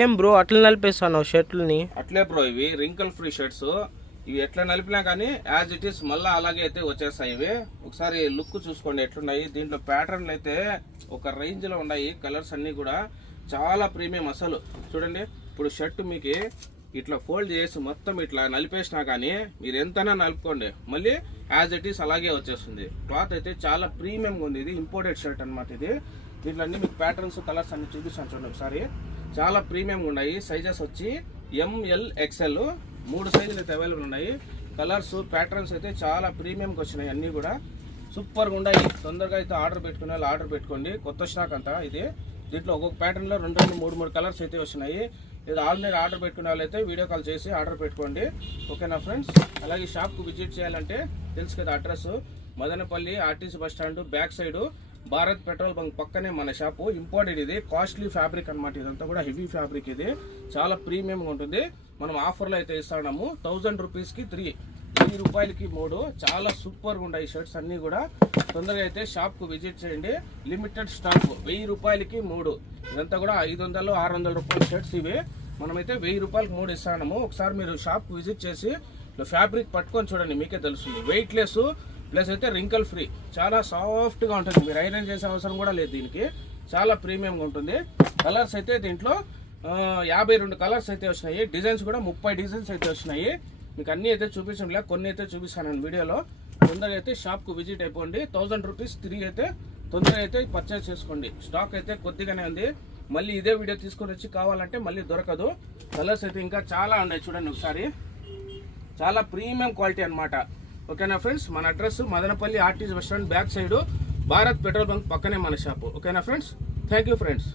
ఏం బ్రో అట్లా నలిపేస్తాను షర్ట్లని? అట్లే బ్రో, ఇవి రింకల్ ఫ్రీ షర్ట్స్. ఇవి ఎట్లా నలిపినా కానీ యాజ్ ఇట్ ఈస్ మళ్ళీ అలాగే అయితే వచ్చేస్తాయి. ఇవి ఒకసారి లుక్ చూసుకోండి ఎట్లున్నాయి. దీంట్లో ప్యాటర్న్లు అయితే ఒక రేంజ్ లో ఉన్నాయి. కలర్స్ అన్ని కూడా చాలా ప్రీమియం అసలు. చూడండి, ఇప్పుడు షర్ట్ మీకు ఇట్లా ఫోల్డ్ చేసి మొత్తం ఇట్లా నలిపేసినా కానీ మీరు ఎంతైనా నలుపుకోండి, మళ్ళీ యాజ్ ఇట్ ఈస్ అలాగే వచ్చేస్తుంది. క్లాత్ అయితే చాలా ప్రీమియంగా ఉంది. ఇది ఇంపోర్టెడ్ షర్ట్ అనమాట. ఇది దీంట్లో అన్ని మీకు ప్యాటర్న్స్ కలర్స్ అన్ని చూపిస్తాను చూడండి ఒకసారి. చాలా ప్రీమియంగా ఉన్నాయి. సైజెస్ వచ్చి ఎంఎల్ ఎక్స్ఎల్ 3 సైజులు అయితే అవైలబుల్ ఉన్నాయి. కలర్స్ ప్యాటర్న్స్ అయితే చాలా ప్రీమియంగా వచ్చినాయి. అన్నీ కూడా సూపర్గా ఉన్నాయి. తొందరగా అయితే ఆర్డర్ పెట్టుకునే వాళ్ళు ఆర్డర్ పెట్టుకోండి. కొత్త స్టాక్ అంతా ఇది. దీంట్లో ఒక్కొక్క ప్యాటర్న్లో 2 3 కలర్స్ అయితే వచ్చినాయి. ఇది ఆల్రెడీ ఆర్డర్ పెట్టుకునే వాళ్ళు అయితే వీడియో కాల్ చేసి ఆర్డర్ పెట్టుకోండి. ఓకేనా ఫ్రెండ్స్? అలాగే షాప్కు విజిట్ చేయాలంటే తెలుసు కదా address, Madanapalle RTC bus stand back side Bharat petrol bunk పక్కనే మన షాపు. ఇంపోర్టెడ్ ఇది, కాస్ట్లీ ఫ్యాబ్రిక్ అనమాట. ఇదంతా కూడా హెవీ ఫ్యాబ్రిక్. ఇది చాలా ప్రీమియంగా ఉంటుంది. మనం ఆఫర్లో అయితే ఇస్తున్నాము. 1000 రూపీస్కి 3, 1000 రూపాయలకి 3. చాలా సూపర్గా ఉన్నాయి షర్ట్స్ అన్నీ కూడా. తొందరగా అయితే షాప్కు విజిట్ చేయండి. లిమిటెడ్ స్టాక్, 1000 రూపాయలకి 3. ఇదంతా కూడా 500 600 రూపాయల షర్ట్స్ ఇవి. మనమైతే 1000 రూపాయలకి 3 ఇస్తున్నాము. ఒకసారి మీరు షాప్కు విజిట్ చేసి ఫ్యాబ్రిక్ పట్టుకొని చూడండి, మీకే తెలుస్తుంది. వెయిట్లెస్ ప్లస్ అయితే రింకల్ ఫ్రీ, చాలా సాఫ్ట్గా ఉంటుంది. మీరు ఐరన్ చేసే అవసరం కూడా లేదు దీనికి. చాలా ప్రీమియంగా ఉంటుంది. కలర్స్ అయితే దీంట్లో 52 కలర్స్ అయితే వచ్చినాయి. డిజైన్స్ కూడా 30 డిజైన్స్ అయితే వచ్చినాయి. మీకు అన్నీ అయితే చూపించడం, కొన్ని అయితే చూపిస్తాను వీడియోలో. తొందరగా అయితే షాప్కు విజిట్ అయిపోండి. 1000 రూపీస్ 3 అయితే తొందరగా అయితే పర్చేస్ చేసుకోండి. స్టాక్ అయితే కొద్దిగానే ఉంది. మళ్ళీ ఇదే వీడియో తీసుకొని వచ్చి కావాలంటే మళ్ళీ దొరకదు. కలర్స్ అయితే ఇంకా చాలా ఉన్నాయి చూడండి ఒకసారి. చాలా ప్రీమియం క్వాలిటీ అనమాట. ఓకేనా ఫ్రెండ్స్? మన address Madanapalle RTC bus stand back side Bharat petrol bunk పక్కనే మన షాపు. ఓకేనా ఫ్రెండ్స్? Thank you friends.